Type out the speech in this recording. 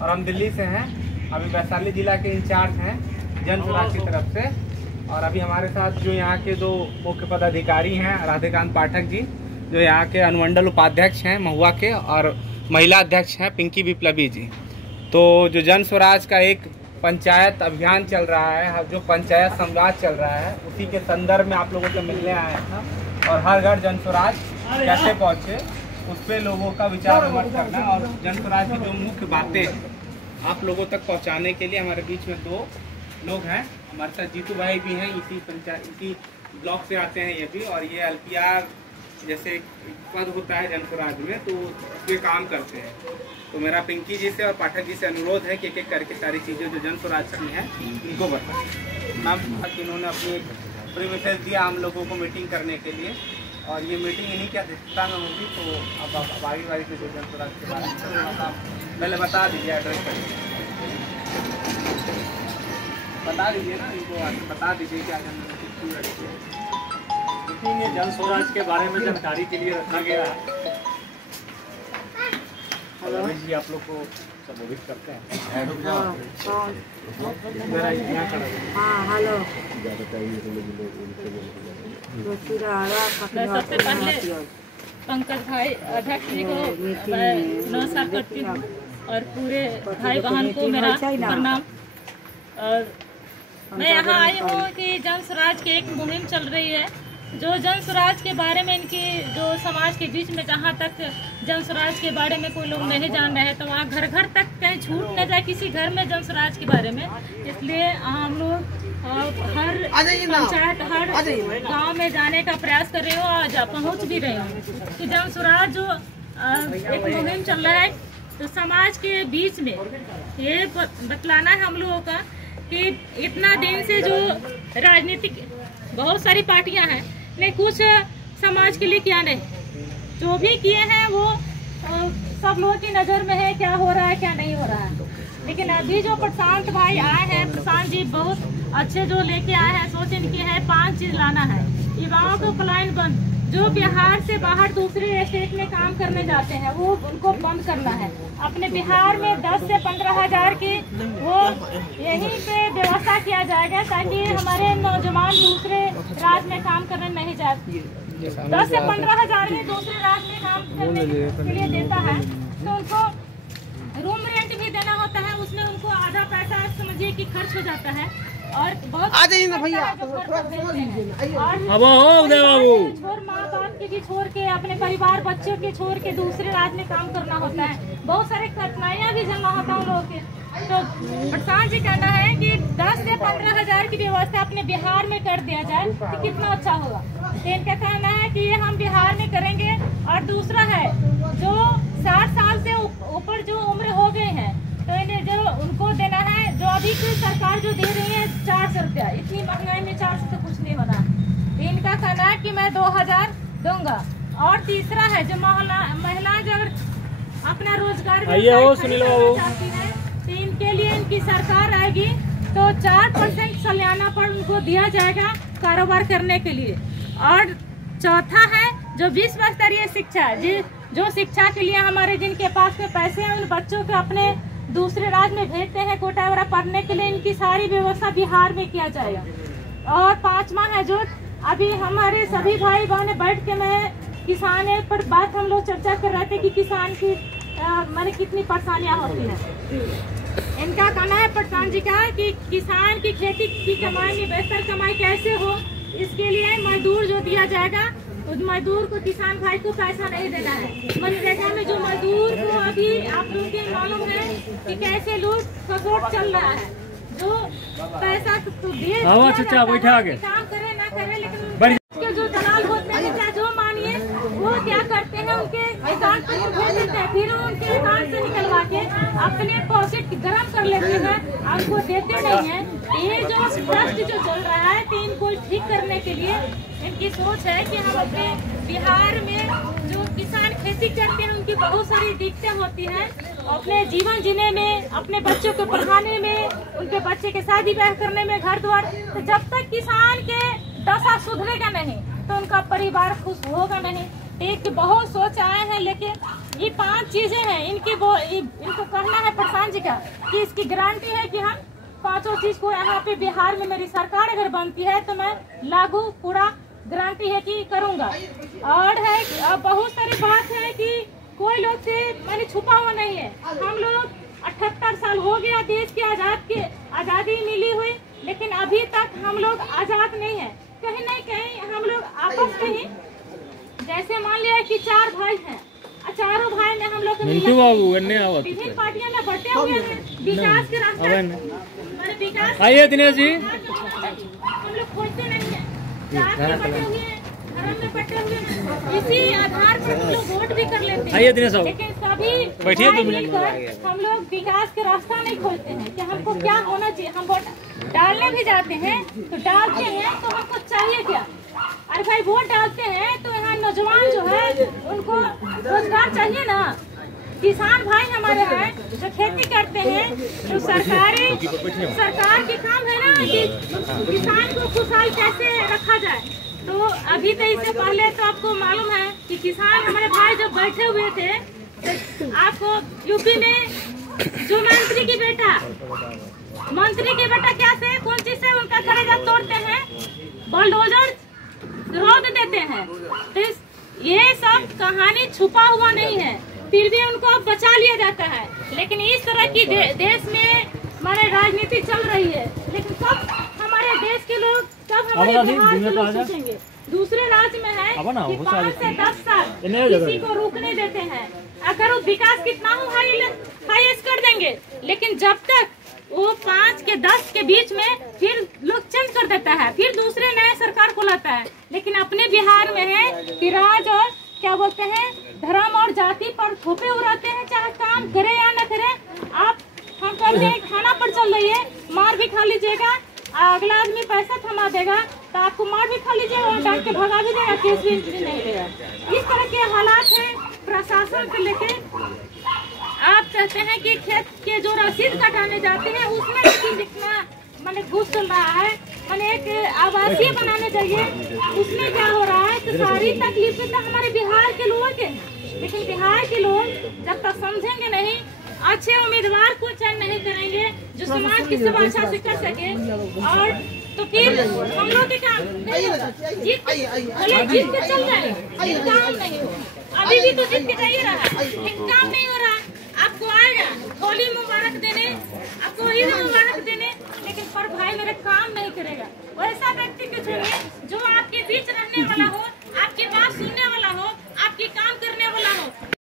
और हम दिल्ली से हैं। अभी वैशाली जिला के इंचार्ज हैं जन स्वराज की तरफ से। और अभी हमारे साथ जो यहाँ के दो मुख्य पदाधिकारी हैं, राधेकांत पाठक जी जो यहाँ के अनुमंडल उपाध्यक्ष हैं महुआ के, और महिला अध्यक्ष हैं पिंकी विप्लवी जी। तो जो जन स्वराज का एक पंचायत अभियान चल रहा है, जो पंचायत संवाद चल रहा है, उसी के संदर्भ में आप लोगों से मिलने आए हैं। और हर घर जन स्वराज कैसे पहुँचे उस पर लोगों का विचार विमर्श करना और जन स्वराज की जो मुख्य बातें हैं आप लोगों तक पहुंचाने के लिए हमारे बीच में दो लोग हैं। हमारे साथ जीतू भाई भी हैं, इसी ब्लॉक से आते हैं ये भी, और ये LPR जैसे पद होता है जन स्वराज में तो उसके काम करते हैं। तो मेरा पिंकी जी से और पाठक जी से अनुरोध है कि एक एक करके सारी चीज़ें जो जन स्वराज की हैं उनको बताएं। नाम इन्होंने अपनी एक प्रीमिसेस दिया हम लोगों को मीटिंग करने के लिए, और ये मीटिंग इन्हीं की अध्यक्षता में होगी। तो अब बारी से जो जन स्वराज के बारे में पहले बता दीजिए, एड्रेस करिए, बता दीजिए ना इनको, बता दीजिए क्या जन स्वराज के बारे में जानकारी के लिए रखा गया है। रमेश जी आप लोग को संबोधित करते हैं। सबसे पहले पंकज भाई अध्यक्ष जी को नमस्कार करती हूँ और पूरे भाई बहन को मेरा प्रणाम। और मैं यहाँ आई हूँ कि जन स्वराज की एक मुहिम चल रही है। जो जन स्वराज के बारे में इनकी जो समाज के बीच में जहाँ तक जन स्वराज के बारे में कोई लोग नहीं जान रहे तो वहाँ घर घर तक कहीं छूट न जाए किसी घर में जन स्वराज के बारे में। इसलिए हम लोग हर पंचायत हर गांव में जाने का प्रयास कर रहे हो, आज पहुँच भी रहे हो कि जन स्वराज जो एक मुहिम चल रहा है तो समाज के बीच में ये बतलाना है हम लोगों का कि इतना दिन से जो राजनीतिक बहुत सारी पार्टियां हैं ने कुछ समाज के लिए किया नहीं, जो भी किए हैं वो सब लोगों की नज़र में है क्या हो रहा है क्या नहीं हो रहा है। लेकिन अभी जो प्रशांत भाई आए हैं, प्रशांत जी बहुत अच्छे जो लेके आए हैं, सोच इनकी है 5 चीज़ लाना है। युवाओं को पलायन बंद, जो बिहार से बाहर दूसरे स्टेट में काम करने जाते हैं वो उनको बंद करना है। अपने बिहार में 10 से 15 हज़ार की वो यहीं पे व्यवस्था किया जाएगा ताकि हमारे नौजवान दूसरे राज्य में काम करने नहीं जाते। 10 से 15 हज़ार में दूसरे राज्य में काम करने के लिए देता है तो उनको रूम रेंट भी देना होता है, उसमें उनको आधा पैसा समझिए कि खर्च हो जाता है। और बहुत आ जाइए ना भैया, छोड़ माँ बाप के भी छोड़ के अपने परिवार बच्चों के छोड़ के दूसरे राज्य में काम करना होता है। बहुत सारे कठिनाइयाँ भी झेलना होता है उन लोगों के। तो प्रशांत जी कहना है कि 10 से 15 हज़ार की व्यवस्था अपने बिहार में कर दिया जाए तो कितना अच्छा होगा। इनका कहना है कि ये हम बिहार में करेंगे। और दूसरा है जो 60 साल से ऊपर जो उम्र हो गए हैं तो इन्हें जो उनको देना है, जो अभी की सरकार जो दे रही है 400 रुपया, इतनी महंगाई में 400 से कुछ नहीं होना। इनका कहना है कि मैं 2000 दूंगा। और तीसरा है जो महिलाएं जो अपना रोजगार चाहती है तो इनके लिए इनकी सरकार आएगी तो 4% सालाना पर उनको दिया जाएगा कारोबार करने के लिए। और चौथा है जो विश्व स्तरीय शिक्षा, जो शिक्षा के लिए हमारे जिनके पास में पैसे हैं उन बच्चों को अपने दूसरे राज्य में भेजते हैं कोटा वगैरह पढ़ने के लिए, इनकी सारी व्यवस्था बिहार में किया जाएगा। और 5वां है जो अभी हमारे सभी भाई बहन बैठ के मैं किसान पर बात हम लोग चर्चा कर रहे थे कि किसान की माने कितनी परेशानियां होती हैं। इनका कहना है प्रधान जी का कि किसान की खेती की कमाई में बेहतर कमाई कैसे हो, इसके लिए मजदूर जो दिया जाएगा उस मजदूर को किसान भाई को पैसा नहीं देना है। मनरेगा में जो मजदूर को अभी आप लोग के मालूम है कि कैसे लूट खसोट चल रहा है, जो पैसा तो दिए काम करे ना करे, लेकिन उसके जो दलाल होते हैं क्या जो मानिए वो क्या करते हैं उनके अकाउंट पर भेज देते हैं, फिर उनके अकाउंट से निकलवा के अपने पॉकेट गर्म कर लेते हैं, आपको देते नहीं है। ये जो भ्रष्ट जो चल रहा है तो इनको ठीक करने के लिए इनकी सोच है कि हम अपने बिहार में जो किसान खेती करते हैं उनकी बहुत सारी दिक्कतें होती हैं अपने जीवन जीने में, अपने बच्चों को पढ़ाने में, उनके बच्चे के शादी ब्याह करने में, घर द्वार। तो जब तक किसान के दशा सुधरेगा नहीं तो उनका परिवार खुश होगा नहीं। एक बहुत सोच आए हैं, लेकिन ये 5 चीजें हैं इनको करना है प्रधान जी का कि इसकी गारंटी है कि हम 5 चीज को यहाँ पे बिहार में मेरी सरकार अगर बनती है तो मैं लागू पूरा गारंटी है कि करूँगा। और है बहुत सारी बात है कि कोई लोग से मैंने छुपा हुआ नहीं है। हम लोग 78 साल हो गया देश के आज़ादी मिली हुई, लेकिन अभी तक हम लोग आज़ाद नहीं है। कहीं न कहीं हम लोग आपस में ही, जैसे मान लिया कि 4 भाई हैं, चारों भाई में हम लोग विभिन्न पार्टियों में बटे हुए हैं। विकास के रास्ते विकास आइए दिनेश जी, हम लोग खोजते नहीं है, जात में बटे हुए हैं, धर्म में बटे हुए हैं, इसी आधार पर हम लोग वोट भी कर लेते हैं। लेकिन सभी बैठिए 2 मिनट हम लोग विकास के रास्ता नहीं खोजते हैं कि हमको क्या होना चाहिए। हम वोट डालने भी जाते हैं तो डालते हैं तो हमको चाहिए क्या? अरे भाई वोट डालते हैं तो यहाँ नौजवान जो है उनको रोजगार चाहिए ना। किसान भाई हमारे हैं जो खेती करते हैं, तो सरकार की काम है ना कि किसान को खुशहाल कैसे रखा जाए। तो अभी तो इससे पहले तो आपको मालूम है कि किसान हमारे भाई जब बैठे हुए थे तो आपको यूपी में जो मंत्री की बेटा क्या से कौन चीज से उनका कलेजा तोड़ते हैं, बुलडोजर रोक देते हैं। तो ये सब कहानी छुपा हुआ नहीं है, फिर भी उनको बचा लिया जाता है। लेकिन इस तरह की देश में हमारे राजनीति चल रही है, लेकिन कब हमारे देश के लोग, कब हमारे बिहार के लोग सोचेंगे? दूसरे राज्य में है कि 5 से 10 साल किसी को रुकने देते हैं। अगर वो विकास कितना हो हाईएस्ट कर देंगे, लेकिन जब तक वो 5 के 10 के बीच में फिर लोग चेंज कर देता है, फिर दूसरे नए सरकार को लाता है। लेकिन अपने बिहार में है कि राज और क्या बोलते हैं धर्म और जाति पर थोपे उड़ाते हैं, चाहे काम करे या न करे। आप हम कहते हैं खाना पर चल रही है, मार भी खा लीजिएगा, अगला आदमी पैसा थमा देगा तो आपको मार भी खा लीजिएगा और डांट के भगा भी देगा, केस भी नहीं देगा। इस तरह के हालात है प्रशासन को लेके। आप कहते हैं कि खेत के जो रसीद कटाने जाते हैं उसमें कितना मैंने घूस चल रहा है, मैंने एक आवासीय बनाने चाहिए, उसमें क्या हो रहा है कि सारी तकलीफें तो हमारे बिहार के लोगों के। लेकिन बिहार के लोग जब तक समझेंगे नहीं, अच्छे उम्मीदवार को चयन नहीं करेंगे जो समाज की सेवा अच्छा से कर सके, और तो फिर हम लोग के काम नहीं होगा। जीत के चल जाए, काम नहीं हो। अभी भी तो जीत के जाइए रहा, लेकिन काम नहीं हो रहा। आपको आएगा होली मुबारक देने, आपको ईद मुबारक देने, लेकिन पर भाई मेरे काम नहीं करेगा। वैसा व्यक्ति को चुनिए जो आपके बीच रहने वाला हो,